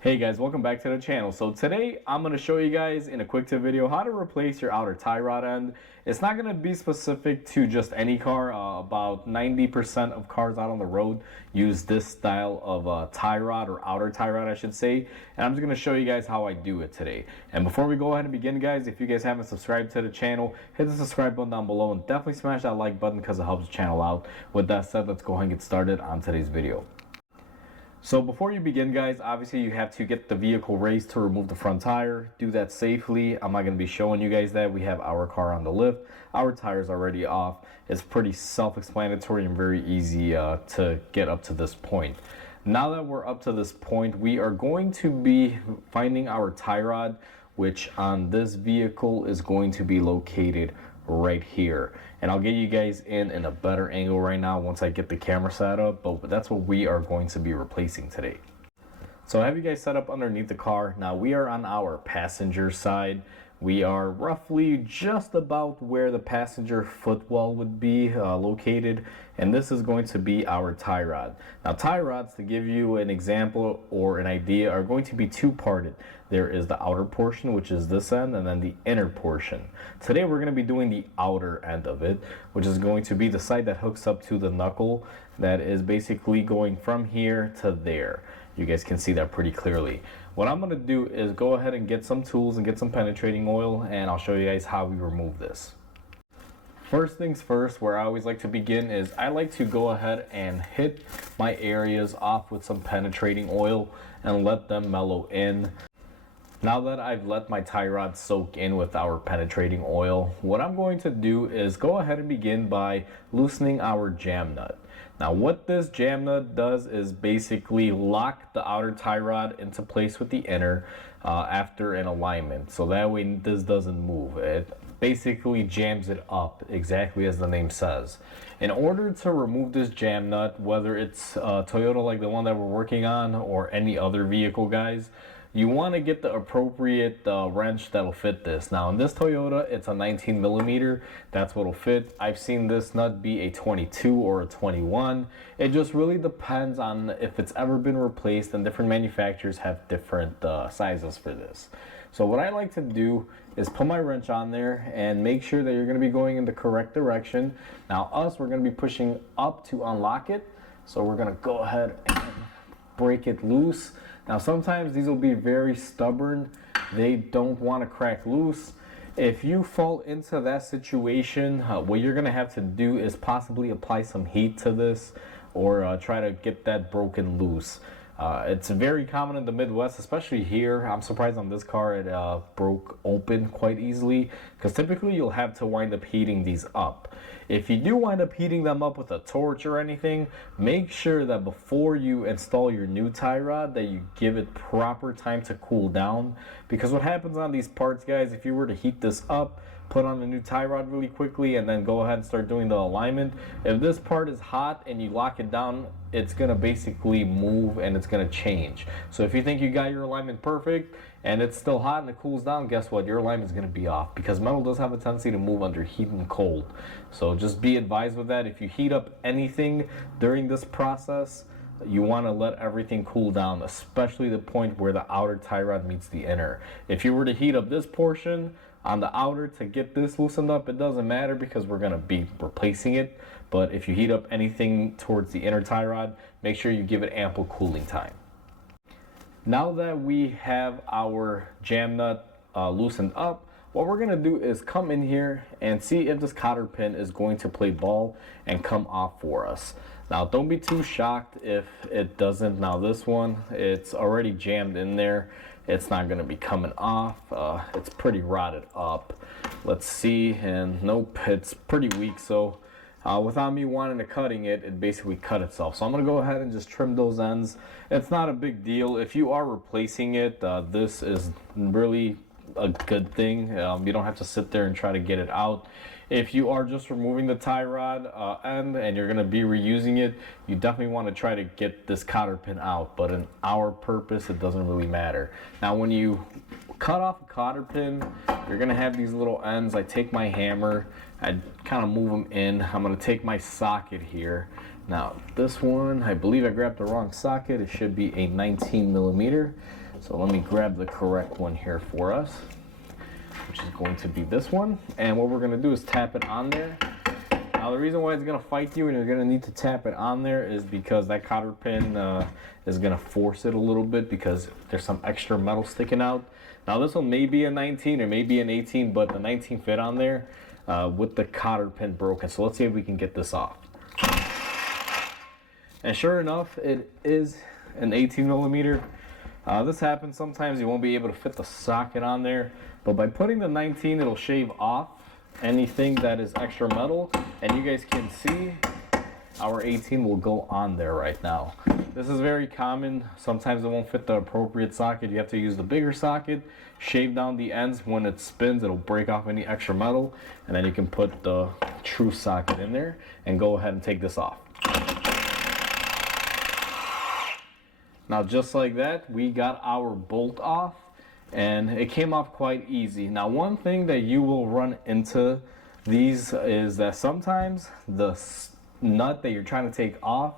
Hey guys, welcome back to the channel. So today I'm going to show you guys in a quick tip video how to replace your outer tie rod end. It's not going to be specific to just any car. About 90% of cars out on the road use this style of tie rod, or outer tie rod I should say. And I'm just going to show you guys how I do it today. And before we go ahead and begin guys, if you guys haven't subscribed to the channel, hit the subscribe button down below and definitely smash that like button because it helps the channel out. With that said, let's go ahead and get started on today's video. So before you begin guys, obviously you have to get the vehicle raised to remove the front tire. Do that safely. I'm not going to be showing you guys that. We have our car on the lift. Our tire's already off. It's pretty self-explanatory and very easy to get up to this point. Now that we're up to this point, we are going to be finding our tie rod, which on this vehicle is going to be located right here, and I'll get you guys in a better angle right now once I get the camera set up, but that's what we are going to be replacing today. So I have you guys set up underneath the car. Now we are on our passenger side. We are roughly just about where the passenger footwell would be located, and this is going to be our tie rod. Now tie rods, to give you an example or an idea, are going to be two-parted. There is the outer portion, which is this end, and then the inner portion. Today we're going to be doing the outer end of it, which is going to be the side that hooks up to the knuckle, that is basically going from here to there. You guys can see that pretty clearly. What I'm going to do is go ahead and get some tools and get some penetrating oil, and I'll show you guys how we remove this. First things first, where I always like to begin is I like to go ahead and hit my areas off with some penetrating oil and let them mellow in. Now that I've let my tie rod soak in with our penetrating oil, what I'm going to do is go ahead and begin by loosening our jam nut. Now what this jam nut does is basically lock the outer tie rod into place with the inner after an alignment, so that way this doesn't move. It basically jams it up, exactly as the name says. In order to remove this jam nut, whether it's Toyota like the one that we're working on or any other vehicle guys, you want to get the appropriate wrench that'll fit this. Now in this Toyota, it's a 19 millimeter. That's what'll fit. I've seen this nut be a 22 or a 21. It just really depends on if it's ever been replaced, and different manufacturers have different sizes for this. So what I like to do is put my wrench on there and make sure that you're going to be going in the correct direction. Now we're going to be pushing up to unlock it. So we're going to go ahead and break it loose. Now sometimes these will be very stubborn. They don't want to crack loose. If you fall into that situation, what you're going to have to do is possibly apply some heat to this, or try to get that broken loose. It's very common in the Midwest, especially here. I'm surprised on this car it broke open quite easily, because typically you'll have to wind up heating these up. If you do wind up heating them up with a torch or anything, make sure that before you install your new tie rod that you give it proper time to cool down, because what happens on these parts guys, if you were to heat this up, put on the new tie rod really quickly, and then go ahead and start doing the alignment, if this part is hot and you lock it down, it's gonna basically move and it's gonna change. So if you think you got your alignment perfect and it's still hot and it cools down, guess what, your alignment is gonna be off, because metal does have a tendency to move under heat and cold. So just be advised with that. If you heat up anything during this process, you want to let everything cool down, especially the point where the outer tie rod meets the inner. If you were to heat up this portion on the outer to get this loosened up, it doesn't matter because we're going to be replacing it. But if you heat up anything towards the inner tie rod, make sure you give it ample cooling time. Now that we have our jam nut loosened up, what we're going to do is come in here and see if this cotter pin is going to play ball and come off for us. Now don't be too shocked if it doesn't. Now this one, it's already jammed in there. It's not going to be coming off. It's pretty rotted up. Let's see, and nope, it's pretty weak. So without me wanting to cutting it, it basically cut itself. So I'm going to go ahead and just trim those ends. It's not a big deal. If you are replacing it, this is really a good thing. You don't have to sit there and try to get it out. If you are just removing the tie rod end and you're going to be reusing it, you definitely want to try to get this cotter pin out, but in our purpose it doesn't really matter. Now when you cut off a cotter pin, you're going to have these little ends. I take my hammer, I kind of move them in. I'm going to take my socket here. Now this one, I believe I grabbed the wrong socket. It should be a 19 millimeter. So let me grab the correct one here for us, which is going to be this one. And what we're going to do is tap it on there. Now the reason why it's going to fight you and you're going to need to tap it on there is because that cotter pin is going to force it a little bit because there's some extra metal sticking out. Now this one may be a 19 or maybe an 18, but the 19 fit on there with the cotter pin broken. So let's see if we can get this off. And sure enough, it is an 18 millimeter. This happens sometimes, you won't be able to fit the socket on there, but by putting the 19, it'll shave off anything that is extra metal, and you guys can see our 18 will go on there right now. This is very common. Sometimes it won't fit the appropriate socket. You have to use the bigger socket, shave down the ends. When it spins, it'll break off any extra metal, and then you can put the true socket in there and go ahead and take this off. Now just like that, we got our bolt off, and it came off quite easy. Now one thing that you will run into these is that sometimes the nut that you're trying to take off,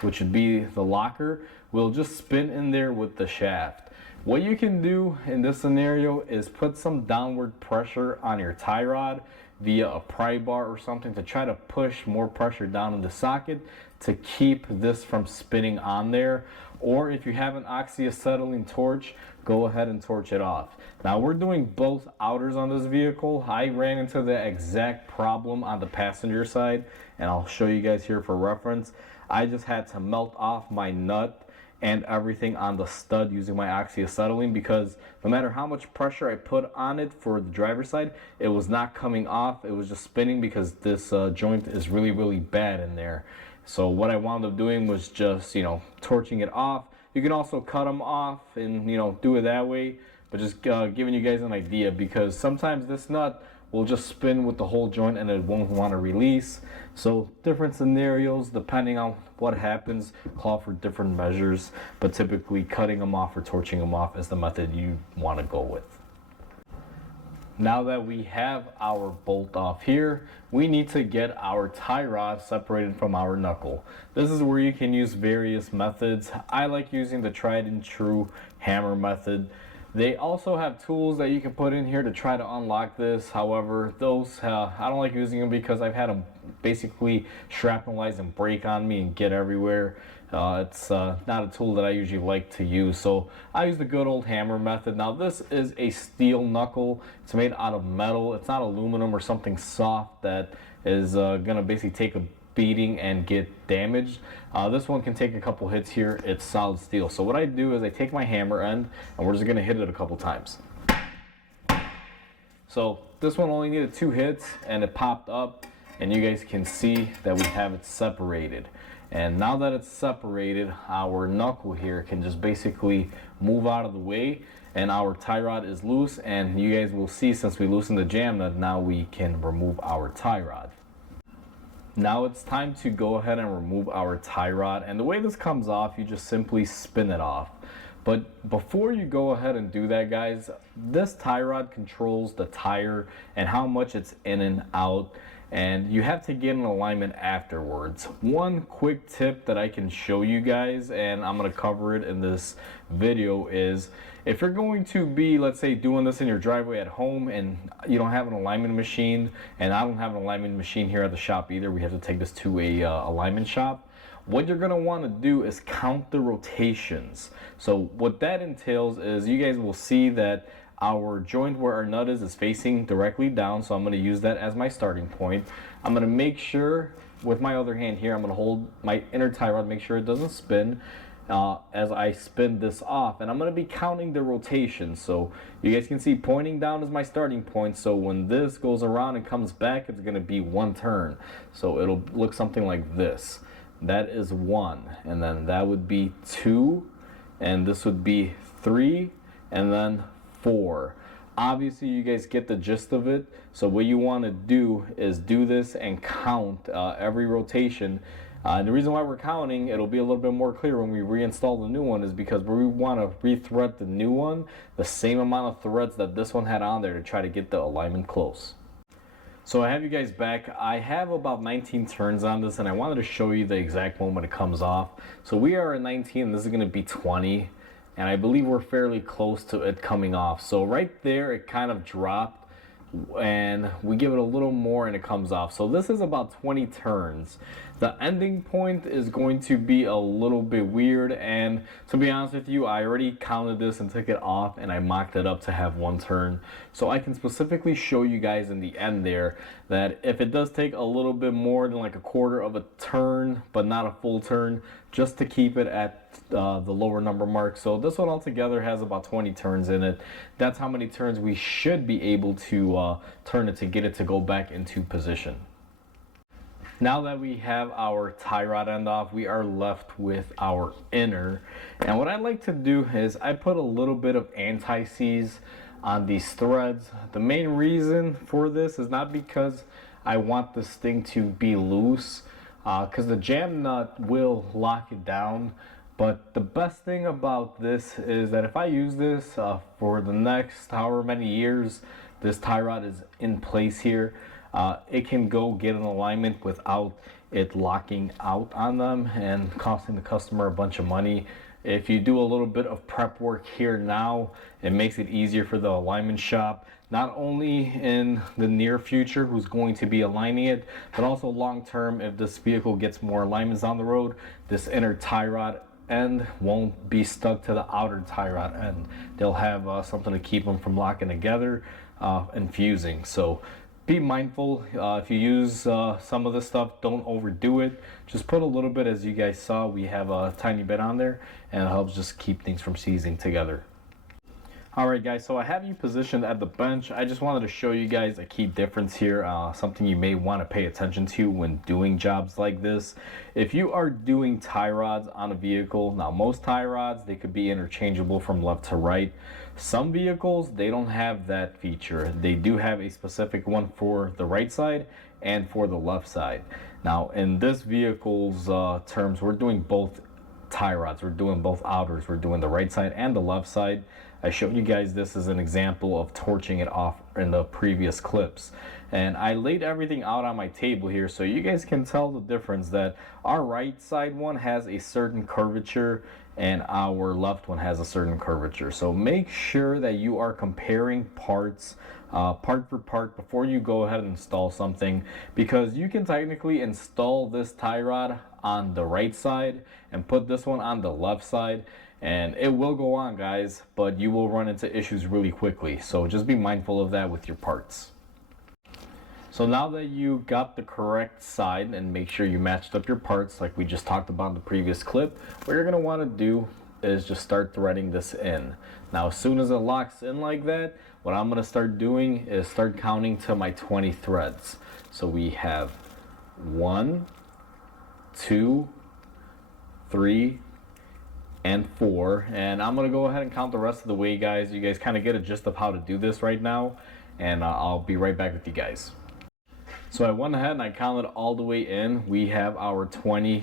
which would be the locker, will just spin in there with the shaft. What you can do in this scenario is put some downward pressure on your tie rod via a pry bar or something to try to push more pressure down in the socket to keep this from spinning on there. Or if you have an oxyacetylene torch, go ahead and torch it off. Now we're doing both outers on this vehicle. I ran into the exact problem on the passenger side, and I'll show you guys here for reference. I just had to melt off my nut and everything on the stud using my oxyacetylene, because no matter how much pressure I put on it for the driver's side, it was not coming off. It was just spinning because this joint is really bad in there. So what I wound up doing was just, torching it off. You can also cut them off and, do it that way, but just giving you guys an idea, because sometimes this nut will just spin with the whole joint and it won't want to release. So different scenarios, depending on what happens, call for different measures, but typically cutting them off or torching them off is the method you want to go with. Now that we have our bolt off here, we need to get our tie rod separated from our knuckle. This is where you can use various methods. I like using the tried and true hammer method. They also have tools that you can put in here to try to unlock this. However, those I don't like using them because I've had them basically shrapnelize and break on me and get everywhere. It's not a tool that I usually like to use, so I use the good old hammer method. Now this is a steel knuckle. It's made out of metal. It's not aluminum or something soft that is gonna basically take a beating and get damaged. This one can take a couple hits here. It's solid steel. So what I do is I take my hammer end and we're just gonna hit it a couple times. So this one only needed 2 hits and it popped up, and you guys can see that we have it separated. And now that it's separated, our knuckle here can just basically move out of the way, and our tie rod is loose, and you guys will see, since we loosened the jam nut, now we can remove our tie rod. Now it's time to go ahead and remove our tie rod, and the way this comes off, you just simply spin it off. But before you go ahead and do that, guys, this tie rod controls the tire and how much it's in and out, and you have to get in alignment afterwards. One quick tip that I can show you guys, and I'm going to cover it in this video, is if you're going to be, let's say, doing this in your driveway at home and you don't have an alignment machine, and I don't have an alignment machine here at the shop either, we have to take this to a alignment shop. What you're going to want to do is count the rotations. So what that entails is you guys will see that our joint where our nut is facing directly down, so I'm going to use that as my starting point. I'm going to make sure with my other hand here, I'm going to hold my inner tie rod, make sure it doesn't spin as I spin this off, and I'm going to be counting the rotation. So you guys can see pointing down is my starting point, so when this goes around and comes back, it's going to be 1 turn. So it'll look something like this. That is 1, and then that would be 2, and this would be 3, and then 4. Obviously you guys get the gist of it. So what you want to do is do this and count every rotation. And the reason why we're counting, it'll be a little bit more clear when we reinstall the new one, is because we want to re-thread the new one the same amount of threads that this one had on there to try to get the alignment close. So I have you guys back. I have about 19 turns on this, and I wanted to show you the exact moment it comes off. So we are at 19, this is going to be 20. and I believe we're fairly close to it coming off. So right there it kind of dropped, and we give it a little more and it comes off. So this is about 20 turns. The ending point is going to be a little bit weird, and to be honest with you, I already counted this and took it off and I mocked it up to have 1 turn. So I can specifically show you guys in the end there that if it does take a little bit more than like a quarter of a turn, but not a full turn, just to keep it at the lower number mark. So this one altogether has about 20 turns in it. That's how many turns we should be able to turn it to get it to go back into position. Now that we have our tie rod end off, we are left with our inner. And what I like to do is I put a little bit of anti-seize on these threads. The main reason for this is not because I want this thing to be loose, because the jam nut will lock it down. But the best thing about this is that if I use this for the next however many years this tie rod is in place here, it can go get an alignment without it locking out on them and costing the customer a bunch of money. If you do a little bit of prep work here now, it makes it easier for the alignment shop, not only in the near future who's going to be aligning it, but also long term. If this vehicle gets more alignments on the road, this inner tie rod end won't be stuck to the outer tie rod end. They'll have something to keep them from locking together and fusing. So be mindful. If you use some of this stuff, don't overdo it. Just put a little bit. As you guys saw, we have a tiny bit on there, and it helps just keep things from seizing together. Alright guys, so I have you positioned at the bench. I just wanted to show you guys a key difference here, something you may want to pay attention to when doing jobs like this. If you are doing tie rods on a vehicle, now most tie rods, they could be interchangeable from left to right. Some vehicles, they don't have that feature. They do have a specific one for the right side and for the left side. Now in this vehicle's terms, we're doing both tie rods. We're doing both outers. We're doing the right side and the left side. I showed you guys this as an example of torching it off in the previous clips. And I laid everything out on my table here so you guys can tell the difference, that our right side one has a certain curvature and our left one has a certain curvature. So make sure that you are comparing parts part for part before you go ahead and install something, because you can technically install this tie rod on the right side and put this one on the left side, and it will go on, guys, but you will run into issues really quickly. So just be mindful of that with your parts. So now that you got the correct side and make sure you matched up your parts like we just talked about in the previous clip, what you're going to want to do is just start threading this in. Now as soon as it locks in like that, what I'm going to start doing is start counting to my 20 threads. So we have 1, 2, 3, and 4, and I'm gonna go ahead and count the rest of the way, guys. You guys kind of get a gist of how to do this right now, and I'll be right back with you guys. So I went ahead and I counted all the way in. We have our 20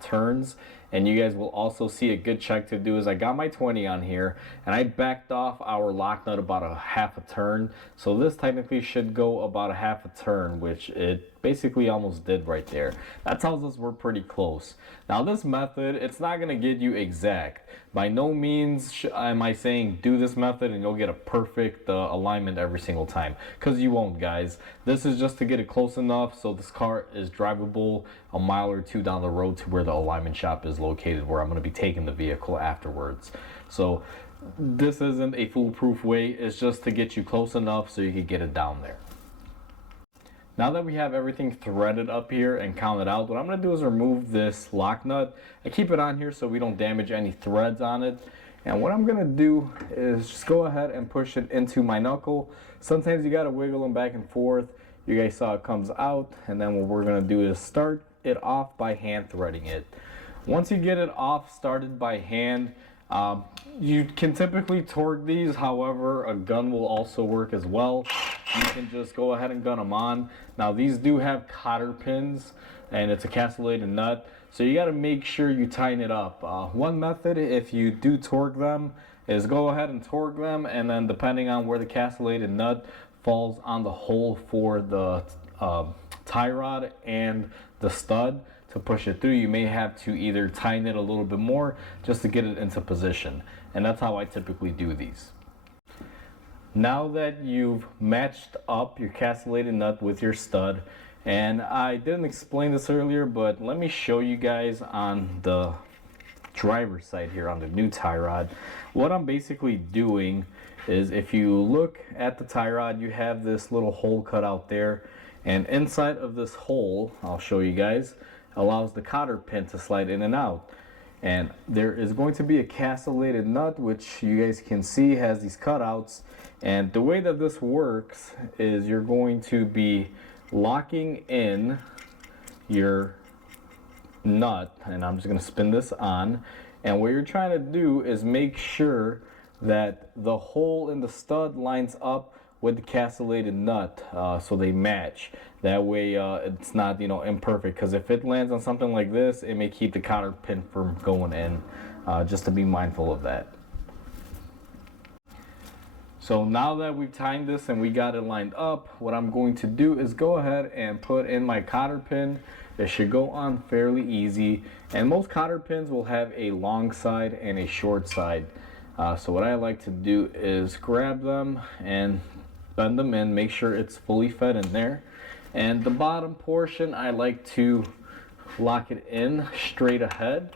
turns, and you guys will also see a good check to do is I got my 20 on here and I backed off our lock nut about a half a turn. So this technically should go about a half a turn, which it basically almost did right there. That tells us we're pretty close. Now this method, it's not going to get you exact. By no means am I saying do this method and you'll get a perfect alignment every single time, because you won't, guys. This is just to get it close enough so this car is drivable a mile or two down the road to where the alignment shop is located, where I'm going to be taking the vehicle afterwards. So this isn't a foolproof way. It's just to get you close enough so you can get it down there. Now that we have everything threaded up here and counted out, what I'm going to do is remove this lock nut. I keep it on here so we don't damage any threads on it. And what I'm going to do is just go ahead and push it into my knuckle. Sometimes you got to wiggle them back and forth. You guys saw it comes out, and then what we're going to do is start it off by hand threading it. Once you get it off started by hand, you can typically torque these. However, a gun will also work as well. You can just go ahead and gun them on. Now these do have cotter pins and it's a castellated nut, so you got to make sure you tighten it up. One method, if you do torque them, is go ahead and torque them, and then depending on where the castellated nut falls on the hole for the tie rod and the stud to push it through, you may have to either tighten it a little bit more just to get it into position. and that's how I typically do these. Now that you've matched up your castellated nut with your stud, and I didn't explain this earlier, but let me show you guys on the driver's side here on the new tie rod. What I'm basically doing is, if you look at the tie rod, you have this little hole cut out there, and inside of this hole, I'll show you guys, allows the cotter pin to slide in and out. And there is going to be a castellated nut, which you guys can see has these cutouts. And the way that this works is you're going to be locking in your nut, and I'm just going to spin this on. And what you're trying to do is make sure that the hole in the stud lines up with the castellated nut, so they match. That way it's not, imperfect, because if it lands on something like this, it may keep the cotter pin from going in. Just to be mindful of that. So now that we've timed this and we got it lined up, what I'm going to do is go ahead and put in my cotter pin. It should go on fairly easy, and most cotter pins will have a long side and a short side. So what I like to do is grab them and bend them in, make sure it's fully fed in there. And the bottom portion, I like to lock it in straight ahead,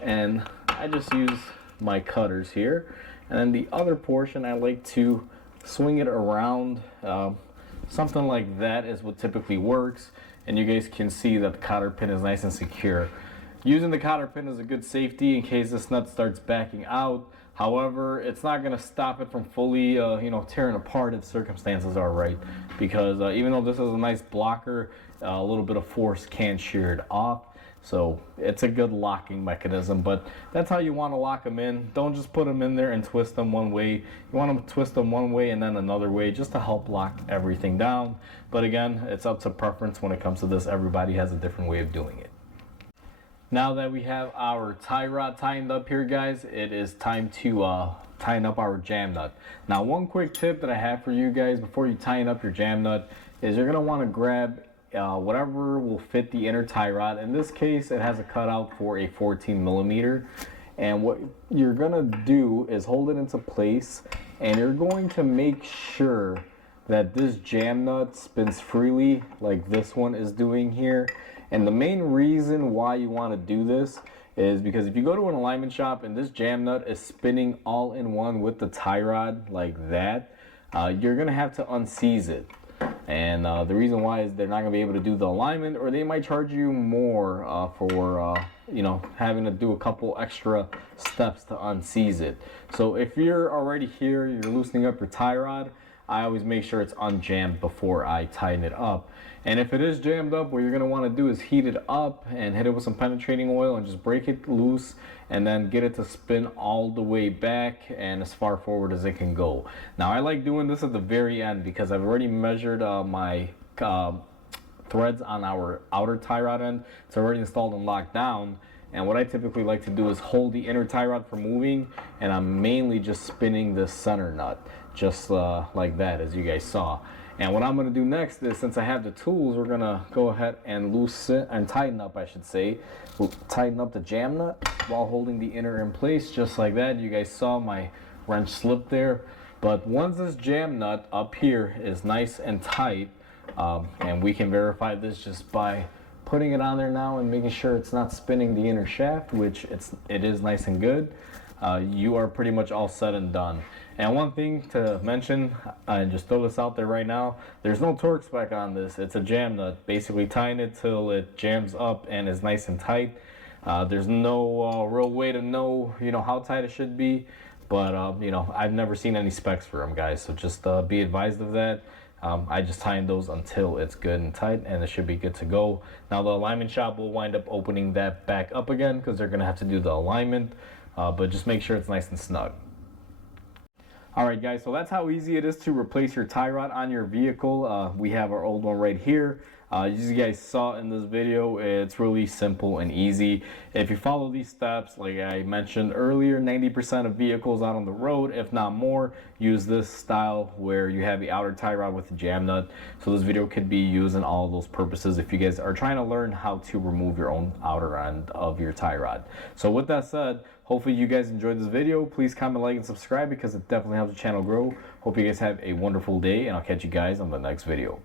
and I just use my cutters here. And then the other portion, I like to swing it around. Something like that is what typically works, and you guys can see that the cotter pin is nice and secure. Using the cotter pin is a good safety in case this nut starts backing out. However, it's not going to stop it from fully, tearing apart if circumstances are right. Because even though this is a nice blocker, a little bit of force can shear it off. So it's a good locking mechanism, but that's how you want to lock them in. Don't just put them in there and twist them one way. You want to twist them one way and then another way, just to help lock everything down. But again, it's up to preference when it comes to this. Everybody has a different way of doing it. Now that we have our tie rod tightened up here, guys, it is time to tighten up our jam nut. Now, one quick tip that I have for you guys before you tighten up your jam nut is you're going to want to grab whatever will fit the inner tie rod. In this case, it has a cutout for a 14mm. And what you're going to do is hold it into place, and you're going to make sure that this jam nut spins freely like this one is doing here. And the main reason why you want to do this is because if you go to an alignment shop and this jam nut is spinning all in one with the tie rod like that, you're going to have to unseize it. And the reason why is they're not going to be able to do the alignment, or they might charge you more for having to do a couple extra steps to unseize it. So if you're already here, you're loosening up your tie rod, I always make sure it's unjammed before I tighten it up. And if it is jammed up, what you're going to want to do is heat it up and hit it with some penetrating oil and just break it loose, and then get it to spin all the way back and as far forward as it can go. Now, I like doing this at the very end because I've already measured my threads on our outer tie rod end. It's already installed and locked down. And what I typically like to do is hold the inner tie rod from moving, and I'm mainly just spinning the center nut, just like that, as you guys saw. And what I'm going to do next is, since I have the tools, we're going to go ahead and loosen and tighten up, I should say. We'll tighten up the jam nut while holding the inner in place, just like that. You guys saw my wrench slip there. But once this jam nut up here is nice and tight, and we can verify this just by putting it on there now and making sure it's not spinning the inner shaft, which it is nice and good, you are pretty much all said and done. And one thing to mention, and just throw this out there right now, there's no torque spec on this. It's a jam nut. Basically tying it till it jams up and is nice and tight. There's no real way to know, how tight it should be. But, I've never seen any specs for them, guys. So just be advised of that. I just tighten those until it's good and tight, and it should be good to go. Now, the alignment shop will wind up opening that back up again because they're going to have to do the alignment. But just make sure it's nice and snug. Alright guys, so that's how easy it is to replace your tie rod on your vehicle. We have our old one right here. As you guys saw in this video, it's really simple and easy. If you follow these steps, like I mentioned earlier, 90% of vehicles out on the road, if not more, use this style where you have the outer tie rod with the jam nut. So this video could be used in all of those purposes if you guys are trying to learn how to remove your own outer end of your tie rod. So with that said, hopefully you guys enjoyed this video. Please comment, like, and subscribe because it definitely helps the channel grow. Hope you guys have a wonderful day, and I'll catch you guys on the next video.